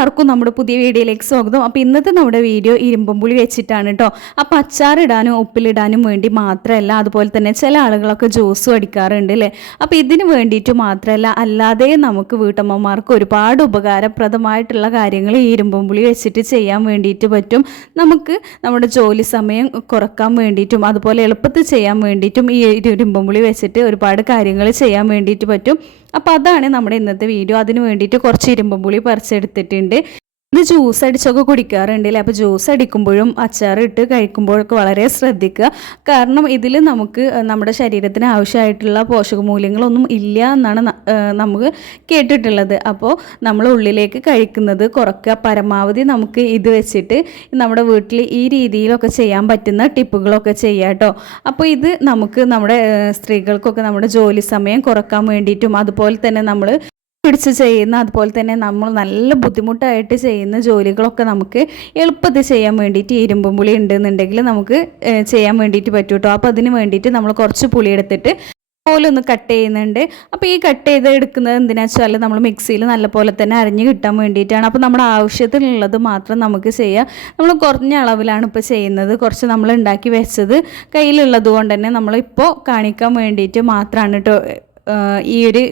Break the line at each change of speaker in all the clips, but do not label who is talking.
എല്ലാവർക്കും നമ്മുടെ പുതിയ വീഡിയോയിലേക്ക് സ്വാഗതം. അപ്പോൾ ഇന്നത്തെ നമ്മുടെ വീഡിയോ ഇരുമ്പുംപുളി വെച്ചിട്ടാണ് കേട്ടോ അപ്പോൾ അച്ചാറിടാനും ഉപ്പിലിടാനും വേണ്ടി മാത്രമല്ല അതുപോലെ തന്നെ ചില ആളുകളൊക്കെ ജ്യൂസും അടിക്കാറുണ്ട് അല്ലേ അപ്പോൾ ഇതിന് വേണ്ടിയിട്ട് മാത്രമല്ല അല്ലാതെ നമുക്ക് വീട്ടമ്മമാർക്ക് ഒരുപാട് ഉപകാരപ്രദമായിട്ടുള്ള കാര്യങ്ങൾ ഈ ഇരുമ്പുംപുളി വെച്ചിട്ട് ചെയ്യാൻ വേണ്ടിയിട്ട് പറ്റും. നമുക്ക് നമ്മുടെ ജോലി സമയം കുറയ്ക്കാൻ വേണ്ടിയിട്ടും അതുപോലെ എളുപ്പത്തിൽ ചെയ്യാൻ വേണ്ടിയിട്ടും ഈ ഇരുമ്പുംപുളി വെച്ചിട്ട് ഒരുപാട് കാര്യങ്ങൾ ചെയ്യാൻ വേണ്ടിയിട്ട് പറ്റും. അപ്പോൾ അതാണ് നമ്മുടെ ഇന്നത്തെ വീഡിയോ അതിന് വേണ്ടിയിട്ട് കുറച്ച് ഇരുമ്പുളി പറിച്ചെടുത്തിട്ടുണ്ട്. ഇത് ജ്യൂസ് അടിച്ചൊക്കെ കുടിക്കാറുണ്ട് അപ്പോൾ ജ്യൂസ് അടിക്കുമ്പോഴും അച്ചാറിട്ട് കഴിക്കുമ്പോഴൊക്കെ വളരെ ശ്രദ്ധിക്കുക. കാരണം ഇതിൽ നമുക്ക് നമ്മുടെ ശരീരത്തിന് ആവശ്യമായിട്ടുള്ള പോഷകമൂല്യങ്ങളൊന്നും ഇല്ല എന്നാണ് നമുക്ക് കേട്ടിട്ടുള്ളത്. അപ്പോൾ നമ്മൾ ഉള്ളിലേക്ക് കഴിക്കുന്നത് കുറയ്ക്കുക പരമാവധി നമുക്ക് ഇത് വെച്ചിട്ട് നമ്മുടെ വീട്ടിൽ ഈ രീതിയിലൊക്കെ ചെയ്യാൻ പറ്റുന്ന ടിപ്പുകളൊക്കെ ചെയ്യാം കേട്ടോ. അപ്പോൾ ഇത് നമുക്ക് നമ്മുടെ സ്ത്രീകൾക്കൊക്കെ നമ്മുടെ ജോലി സമയം കുറയ്ക്കാൻ വേണ്ടിയിട്ടും അതുപോലെ തന്നെ നമ്മൾ പിടിച്ച് ചെയ്യുന്ന അതുപോലെ തന്നെ നമ്മൾ നല്ല ബുദ്ധിമുട്ടായിട്ട് ചെയ്യുന്ന ജോലികളൊക്കെ നമുക്ക് എളുപ്പത്തിൽ ചെയ്യാൻ വേണ്ടിയിട്ട് ഇരുമ്പും പുളി ഉണ്ടെന്നുണ്ടെങ്കിൽ നമുക്ക് ചെയ്യാൻ വേണ്ടിയിട്ട് പറ്റും കേട്ടോ അപ്പോൾ അതിന് വേണ്ടിയിട്ട് നമ്മൾ കുറച്ച് പുളി എടുത്തിട്ട് ഒന്ന് കട്ട് ചെയ്യുന്നുണ്ട്. അപ്പോൾ ഈ കട്ട് ചെയ്ത് എടുക്കുന്നത് എന്തിനാ വെച്ചാൽ നമ്മൾ മിക്സിയിൽ നല്ലപോലെ തന്നെ അരിഞ്ഞ് കിട്ടാൻ വേണ്ടിയിട്ടാണ്. അപ്പോൾ നമ്മുടെ ആവശ്യത്തിനുള്ളത് മാത്രം നമുക്ക് ചെയ്യാം. നമ്മൾ കുറഞ്ഞ അളവിലാണ് ഇപ്പോൾ ചെയ്യുന്നത്. കുറച്ച് നമ്മൾ ഉണ്ടാക്കി വെച്ചത് കയ്യിലുള്ളത് കൊണ്ട് തന്നെ നമ്മളിപ്പോൾ കാണിക്കാൻ വേണ്ടിയിട്ട് മാത്രമാണ് കേട്ടോ ഈ ഒരു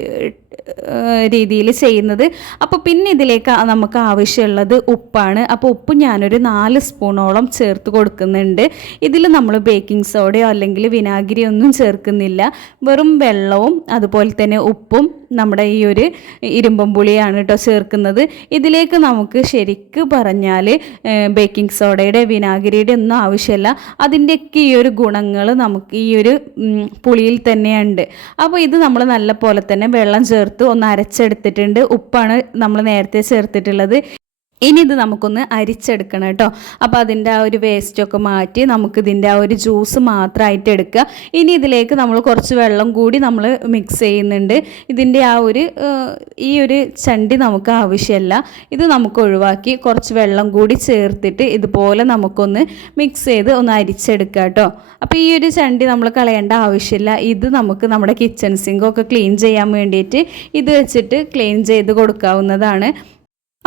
രീതിയിൽ ചെയ്യുന്നത്. അപ്പോൾ പിന്നെ ഇതിലേക്ക് നമുക്ക് ആവശ്യമുള്ളത് ഉപ്പാണ്. അപ്പോൾ ഉപ്പ് ഞാനൊരു നാല് സ്പൂണോളം ചേർത്ത് കൊടുക്കുന്നുണ്ട്. ഇതിൽ നമ്മൾ ബേക്കിംഗ് സോഡയോ അല്ലെങ്കിൽ വിനാഗിരി ഒന്നും ചേർക്കുന്നില്ല. വെറും വെള്ളവും അതുപോലെ തന്നെ ഉപ്പും നമ്മുടെ ഈ ഒരു ഇരുമ്പം പുളിയാണ് കേട്ടോ ചേർക്കുന്നത്. ഇതിലേക്ക് നമുക്ക് ശരിക്ക് പറഞ്ഞാൽ ബേക്കിംഗ് സോഡയുടെ വിനാഗിരിയുടെ ഒന്നും ആവശ്യമില്ല. അതിന്റെയൊക്കെ ഈ ഒരു ഗുണങ്ങൾ നമുക്ക് ഈ ഒരു പുളിയിൽ തന്നെയുണ്ട്. അപ്പോൾ ഇത് നമ്മൾ നല്ല പോലെ തന്നെ വെള്ളം ചേർത്ത് ഒന്ന് അരച്ചെടുത്തിട്ടുണ്ട്. ഉപ്പാണ് നമ്മൾ നേരത്തെ ചേർത്തിട്ടുള്ളത്. ഇനി ഇത് നമുക്കൊന്ന് അരിച്ചെടുക്കണം കേട്ടോ. അപ്പോൾ അതിന്റെ ആ ഒരു വേസ്റ്റൊക്കെ മാറ്റി നമുക്കിതിന്റെ ആ ഒരു ജ്യൂസ് മാത്രമായിട്ട് എടുക്കുക. ഇനി ഇതിലേക്ക് നമ്മൾ കുറച്ച് വെള്ളം കൂടി നമ്മൾ മിക്സ് ചെയ്യുന്നുണ്ട്. ഇതിന്റെ ആ ഒരു ഈ ഒരു ചണ്ടി നമുക്ക് ആവശ്യമല്ല. ഇത് നമുക്ക് ഒഴിവാക്കി കുറച്ച് വെള്ളം കൂടി ചേർത്തിട്ട് ഇതുപോലെ നമുക്കൊന്ന് മിക്സ് ചെയ്ത് ഒന്ന് അരിച്ചെടുക്കുക കേട്ടോ. അപ്പോൾ ഈ ഒരു ചണ്ടി നമ്മൾ കളയേണ്ട ആവശ്യമില്ല. ഇത് നമുക്ക് നമ്മുടെ കിച്ചൺ സിങ്കൊക്കെ ക്ലീൻ ചെയ്യാൻ വേണ്ടിയിട്ട് ഇത് വെച്ചിട്ട് ക്ലീൻ ചെയ്ത് കൊടുക്കാവുന്നതാണ്.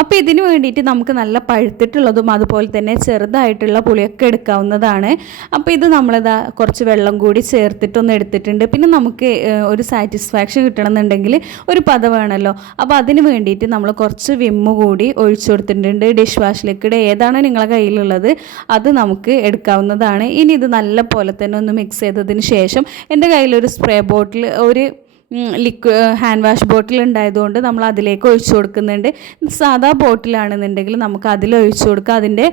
അപ്പോൾ ഇതിന് വേണ്ടിയിട്ട് നമുക്ക് നല്ല പഴുത്തിട്ടുള്ളതും അതുപോലെ തന്നെ ചെറുതായിട്ടുള്ള പുളിയൊക്കെ എടുക്കാവുന്നതാണ്. അപ്പോൾ ഇത് നമ്മളിതാ കുറച്ച് വെള്ളം കൂടി ചേർത്തിട്ടൊന്ന് എടുത്തിട്ടുണ്ട്. പിന്നെ നമുക്ക് ഒരു സാറ്റിസ്ഫാക്ഷൻ കിട്ടണമെന്നുണ്ടെങ്കിൽ ഒരു പത വേണമല്ലോ അപ്പോൾ അതിന് വേണ്ടിയിട്ട് നമ്മൾ കുറച്ച് വിമ്മ് കൂടി ഒഴിച്ചു കൊടുത്തിട്ടുണ്ട്. ഡിഷ് വാഷ് ലിക്വിഡ് ഏതാണ് നിങ്ങളുടെ കയ്യിലുള്ളത് അത് നമുക്ക് എടുക്കാവുന്നതാണ്. ഇനി ഇത് നല്ല പോലെ തന്നെ ഒന്ന് മിക്സ് ചെയ്തതിന് ശേഷം എന്റെ കയ്യിലൊരു സ്പ്രേ ബോട്ടിൽ ഒരു ലിക്വി ഹാൻഡ് വാഷ് ബോട്ടിൽ ഉണ്ടായതുകൊണ്ട് നമ്മൾ അതിലേക്ക് ഒഴിച്ചു കൊടുക്കുന്നുണ്ട്. സാധാ ബോട്ടിലാണെന്നുണ്ടെങ്കിൽ നമുക്ക് അതിൽ ഒഴിച്ചു കൊടുക്കുക. അതിന്റെ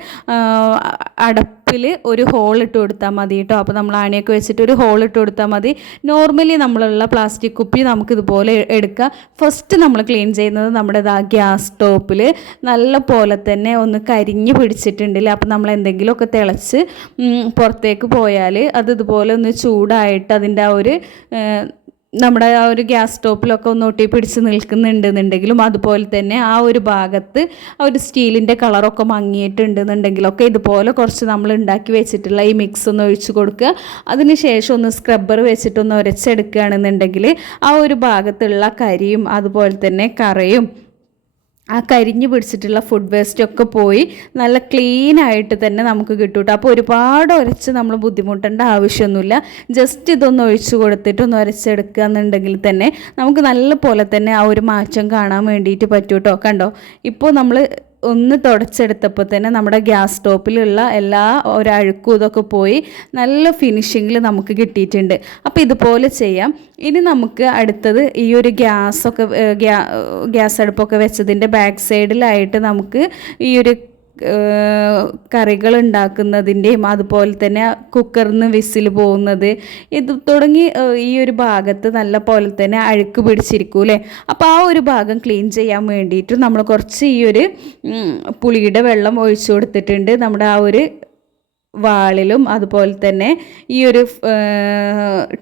അടപ്പിൽ ഒരു ഹോൾ ഇട്ട് കൊടുത്താൽ മതി കേട്ടോ. അപ്പോൾ നമ്മൾ ആണിയൊക്കെ വെച്ചിട്ട് ഒരു ഹോൾ ഇട്ട് കൊടുത്താൽ മതി. നോർമലി നമ്മളുള്ള പ്ലാസ്റ്റിക് കുപ്പി നമുക്ക് ഇതുപോലെ എടുക്കുക. ഫസ്റ്റ് നമ്മൾ ക്ലീൻ ചെയ്യുന്നത് നമ്മുടെ ഇതാ ഗ്യാസ് സ്റ്റോപ്പിൽ. നല്ല പോലെ തന്നെ ഒന്ന് കരിഞ്ഞ് പിടിച്ചിട്ടുണ്ടല്ലേ? അപ്പോൾ നമ്മൾ എന്തെങ്കിലുമൊക്കെ തിളച്ച് പുറത്തേക്ക് പോയാൽ അത് ഇതുപോലെ ഒന്ന് ചൂടായിട്ട് അതിന്റെ ആ ഒരു നമ്മുടെ ആ ഒരു ഗ്യാസ് സ്റ്റോപ്പിലൊക്കെ ഒന്ന് ഒട്ടി പിടിച്ച് നിൽക്കുന്നുണ്ടെന്നുണ്ടെങ്കിലും അതുപോലെ തന്നെ ആ ഒരു ഭാഗത്ത് ആ ഒരു സ്റ്റീലിന്റെ കളറൊക്കെ മങ്ങിയിട്ടുണ്ടെന്നുണ്ടെങ്കിലൊക്കെ ഇതുപോലെ കുറച്ച് നമ്മൾ ഉണ്ടാക്കി വെച്ചിട്ടുള്ള ഈ മിക്സ് ഒന്ന് ഒഴിച്ച് കൊടുക്കുക. അതിന് ശേഷം ഒന്ന് സ്ക്രബ്ബർ വെച്ചിട്ടൊന്ന് ഉരച്ചെടുക്കുകയാണെന്നുണ്ടെങ്കിൽ ആ ഒരു ഭാഗത്തുള്ള കരിയും അതുപോലെ തന്നെ കറയും ആ കരിഞ്ഞു പിടിച്ചിട്ടുള്ള ഫുഡ് വേസ്റ്റ് ഒക്കെ പോയി നല്ല ക്ലീൻ ആയിട്ട് തന്നെ നമുക്ക് കിട്ടും കേട്ടോ അപ്പോൾ ഒരുപാട് ഉരച്ച് നമ്മൾ ബുദ്ധിമുട്ടേണ്ട ആവശ്യമൊന്നുമില്ല. ജസ്റ്റ് ഇതൊന്ന് ഒഴിച്ചു കൊടുത്തിട്ട് ഒന്ന് ഉരച്ചെടുക്കുക എന്നുണ്ടെങ്കിൽ തന്നെ നമുക്ക് നല്ല പോലെ തന്നെ ആ ഒരു മാറ്റം കാണാൻ വേണ്ടിയിട്ട് പറ്റൂട്ടോ. കണ്ടോ? ഇപ്പോൾ നമ്മൾ ഒന്ന് തുടച്ചെടുത്തപ്പോൾ തന്നെ നമ്മുടെ ഗ്യാസ് സ്റ്റോപ്പിലുള്ള എല്ലാ ഒരഴുക്കും ഇതൊക്കെ പോയി നല്ല ഫിനിഷിങ്ങിൽ നമുക്ക് കിട്ടിയിട്ടുണ്ട്. അപ്പോൾ ഇതുപോലെ ചെയ്യാം. ഇനി നമുക്ക് അടുത്തത് ഈ ഒരു ഗ്യാസൊക്കെ ഗ്യാ ഗ്യാസ് അടുപ്പൊക്കെ വെച്ചതിന്റെ ബാക്ക് സൈഡിലായിട്ട് നമുക്ക് ഈ ഒരു കറികൾ ഉണ്ടാക്കുന്നതിന്റെയും അതുപോലെ തന്നെ കുക്കറിൽ നിന്ന് വിസിൽ പോകുന്നത് ഇത് തുടങ്ങി ഈ ഒരു ഭാഗത്ത് നല്ല പോലെ തന്നെ അഴുക്ക് പിടിച്ചിരിക്കും അല്ലേ? അപ്പോൾ ആ ഒരു ഭാഗം ക്ലീൻ ചെയ്യാൻ വേണ്ടിയിട്ട് നമ്മൾ കുറച്ച് ഈ ഒരു പുളിയുടെ വെള്ളം ഒഴിച്ചു കൊടുത്തിട്ടുണ്ട്. നമ്മുടെ ആ ഒരു വാളിലും അതുപോലെ തന്നെ ഈ ഒരു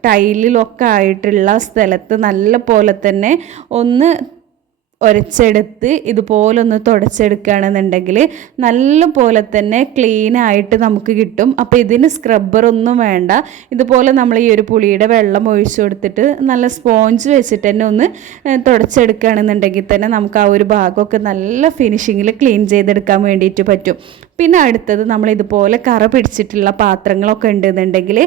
ടൈലിലൊക്കെ ആയിട്ടുള്ള സ്ഥലത്ത് നല്ല പോലെ തന്നെ ഒന്ന് ഉരച്ചെടുത്ത് ഇതുപോലൊന്ന് തുടച്ചെടുക്കുകയാണെന്നുണ്ടെങ്കിൽ നല്ല പോലെ തന്നെ ക്ലീൻ ആയിട്ട് നമുക്ക് കിട്ടും. അപ്പോൾ ഇതിന് സ്ക്രബ്ബറൊന്നും വേണ്ട. ഇതുപോലെ നമ്മൾ ഈ ഒരു പുളിയുടെ വെള്ളം ഒഴിച്ചു കൊടുത്തിട്ട് നല്ല സ്പോഞ്ച് വെച്ചിട്ട് തന്നെ ഒന്ന് തുടച്ചെടുക്കുകയാണെന്നുണ്ടെങ്കിൽ തന്നെ നമുക്ക് ആ ഒരു ഭാഗമൊക്കെ നല്ല ഫിനിഷിങ്ങിൽ ക്ലീൻ ചെയ്തെടുക്കാൻ വേണ്ടിയിട്ട് പറ്റും. പിന്നെ അടുത്തത് നമ്മൾ ഇതുപോലെ കറ പിടിച്ചിട്ടുള്ള പാത്രങ്ങളൊക്കെ ഉണ്ടെന്നുണ്ടെങ്കിൽ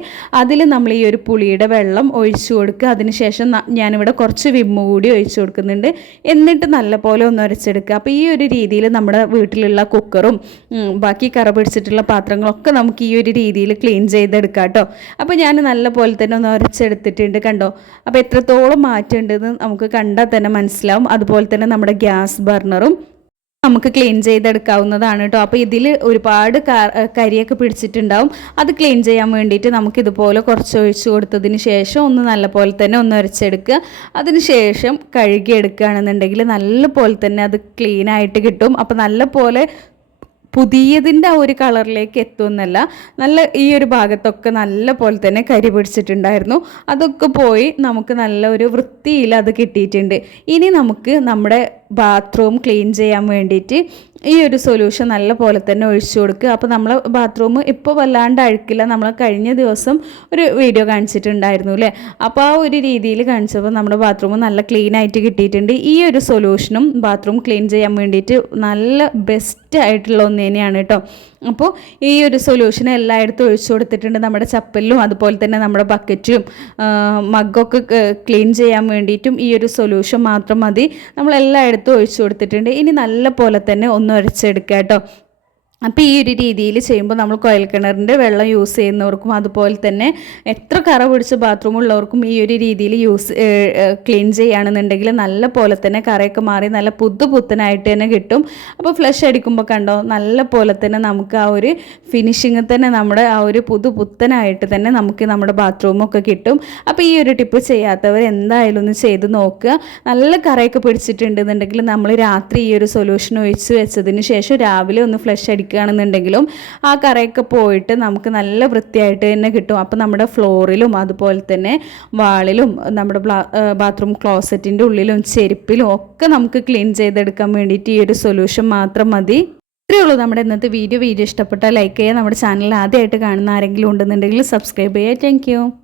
അതിൽ നമ്മൾ ഈ ഒരു പുളിയുടെ വെള്ളം ഒഴിച്ചു കൊടുക്കുക. അതിനുശേഷം ഞാനിവിടെ കുറച്ച് വിമ്മ് കൂടി ഒഴിച്ചു കൊടുക്കുന്നുണ്ട്. എന്നിട്ട് നല്ല പോലെ ഒന്ന് ഉരച്ചെടുക്കുക അപ്പോൾ ഈ ഒരു രീതിയിൽ നമ്മുടെ വീട്ടിലുള്ള കുക്കറും ബാക്കി കറ പിടിച്ചിട്ടുള്ള പാത്രങ്ങളൊക്കെ നമുക്ക് ഈ ഒരു രീതിയിൽ ക്ലീൻ ചെയ്തെടുക്കാം കേട്ടോ. അപ്പോൾ ഞാൻ നല്ല പോലെ തന്നെ ഒന്ന് ഉരച്ചെടുത്തിട്ടുണ്ട് കണ്ടോ? അപ്പോൾ എത്രത്തോളം മാറ്റമുണ്ടെന്ന് നമുക്ക് കണ്ടാൽ തന്നെ മനസ്സിലാവും. അതുപോലെ തന്നെ നമ്മുടെ ഗ്യാസ് ബർണറും നമുക്ക് ക്ലീൻ ചെയ്തെടുക്കാവുന്നതാണ് കേട്ടോ അപ്പോൾ ഇതിൽ ഒരുപാട് കരിയൊക്കെ പിടിച്ചിട്ടുണ്ടാവും. അത് ക്ലീൻ ചെയ്യാൻ വേണ്ടിയിട്ട് നമുക്ക് ഇതുപോലെ കുറച്ച് ഒഴിച്ച് കൊടുത്തതിന് ശേഷം ഒന്ന് നല്ലപോലെ തന്നെ ഒന്ന് ഉരച്ചെടുക്കുക അതിന് ശേഷം കഴുകി എടുക്കുകയാണെന്നുണ്ടെങ്കിൽ നല്ല പോലെ തന്നെ അത് ക്ലീൻ ആയിട്ട് കിട്ടും. അപ്പോൾ നല്ലപോലെ പുതിയതിന്റെ ആ ഒരു കളറിലേക്ക് എത്തുമെന്നല്ല നല്ല ഈ ഒരു ഭാഗത്തൊക്കെ നല്ല പോലെ തന്നെ കരി പിടിച്ചിട്ടുണ്ടായിരുന്നു. അതൊക്കെ പോയി നമുക്ക് നല്ല ഒരു വൃത്തിയിൽ അത് കിട്ടിയിട്ടുണ്ട്. ഇനി നമുക്ക് നമ്മുടെ ബാത്റൂം ക്ലീൻ ചെയ്യാൻ വേണ്ടിയിട്ട് ഈ ഒരു സൊല്യൂഷൻ നല്ല പോലെ തന്നെ ഒഴിച്ചു കൊടുക്കുക. അപ്പോൾ നമ്മൾ ബാത്റൂം ഇപ്പോൾ വല്ലാണ്ട് അഴുക്കില്ല. നമ്മൾ കഴിഞ്ഞ ദിവസം ഒരു വീഡിയോ കാണിച്ചിട്ടുണ്ടായിരുന്നു അല്ലേ? അപ്പോൾ ആ ഒരു രീതിയിൽ കാണിച്ചപ്പോൾ നമ്മുടെ ബാത്റൂം നല്ല ക്ലീൻ ആയിട്ട് കിട്ടിയിട്ടുണ്ട്. ഈ ഒരു സൊല്യൂഷനും ബാത്റൂം ക്ലീൻ ചെയ്യാൻ വേണ്ടിയിട്ട് നല്ല ബെസ്റ്റ് ആയിട്ടുള്ള ഒന്ന് തന്നെയാണ് കേട്ടോ. അപ്പോൾ ഈ ഒരു സൊല്യൂഷൻ എല്ലായിടത്തും ഒഴിച്ചു കൊടുത്തിട്ടുണ്ട് നമ്മുടെ ചപ്പലിലും അതുപോലെ തന്നെ നമ്മുടെ ബക്കറ്റും മഗ്ഗൊക്കെ ക്ലീൻ ചെയ്യാൻ വേണ്ടിയിട്ടും ഈ ഒരു സൊല്യൂഷൻ മാത്രം മതി. നമ്മൾ എല്ലായിടത്തും ഒഴിച്ചു കൊടുത്തിട്ടുണ്ട്. ഇനി നല്ല പോലെ തന്നെ ഒന്ന് ഉരച്ചെടുക്കുക കേട്ടോ. അപ്പോൾ ഈ ഒരു രീതിയിൽ ചെയ്യുമ്പോൾ നമ്മൾ കോയൽ കിണറിന്റെ വെള്ളം യൂസ് ചെയ്യുന്നവർക്കും അതുപോലെ തന്നെ എത്ര കറ പിടിച്ച ബാത്റൂം ഉള്ളവർക്കും ഈ ഒരു രീതിയിൽ യൂസ് ക്ലീൻ ചെയ്യുകയാണെന്നുണ്ടെങ്കിൽ നല്ല പോലെ തന്നെ കറയൊക്കെ മാറി നല്ല പുതു പുത്തനായിട്ട് തന്നെ കിട്ടും. അപ്പോൾ ഫ്ലഷ് അടിക്കുമ്പോൾ കണ്ടോ നല്ല പോലെ തന്നെ നമുക്ക് ആ ഒരു ഫിനിഷിങ് തന്നെ നമ്മുടെ ആ ഒരു പുതു പുത്തനായിട്ട് തന്നെ നമുക്ക് നമ്മുടെ ബാത്റൂമൊക്കെ കിട്ടും. അപ്പോൾ ഈ ഒരു ടിപ്പ് ചെയ്യാത്തവർ എന്തായാലും ഒന്ന് ചെയ്ത് നോക്കുക. നല്ല കറയൊക്കെ പിടിച്ചിട്ടുണ്ടെന്നുണ്ടെങ്കിൽ നമ്മൾ രാത്രി ഈ ഒരു സൊല്യൂഷൻ ഒഴിച്ച് വെച്ചതിന് ശേഷം രാവിലെ ഒന്ന് ഫ്ലഷ് അടിക്കുകയാണെന്നുണ്ടെങ്കിലും ആ കറയൊക്കെ പോയിട്ട് നമുക്ക് നല്ല വൃത്തിയായിട്ട് തന്നെ കിട്ടും. അപ്പോൾ നമ്മുടെ ഫ്ലോറിലും അതുപോലെ തന്നെ വാളിലും നമ്മുടെ ബാത്റൂം ക്ലോസറ്റിന്റെ ഉള്ളിലും ചെരുപ്പിലും ഒക്കെ നമുക്ക് ക്ലീൻ ചെയ്തെടുക്കാൻ വേണ്ടിയിട്ട് ഈ ഒരു സൊല്യൂഷൻ മാത്രം മതി. ഇത്രയേ ഉള്ളൂ നമ്മുടെ ഇന്നത്തെ വീഡിയോ. വീഡിയോ ഇഷ്ടപ്പെട്ടാൽ ലൈക്ക് ചെയ്യുക. നമ്മുടെ ചാനൽ ആദ്യമായിട്ട് കാണുന്ന ആരെങ്കിലും ഉണ്ടെന്നുണ്ടെങ്കിൽ സബ്സ്ക്രൈബ് ചെയ്യുക. താങ്ക്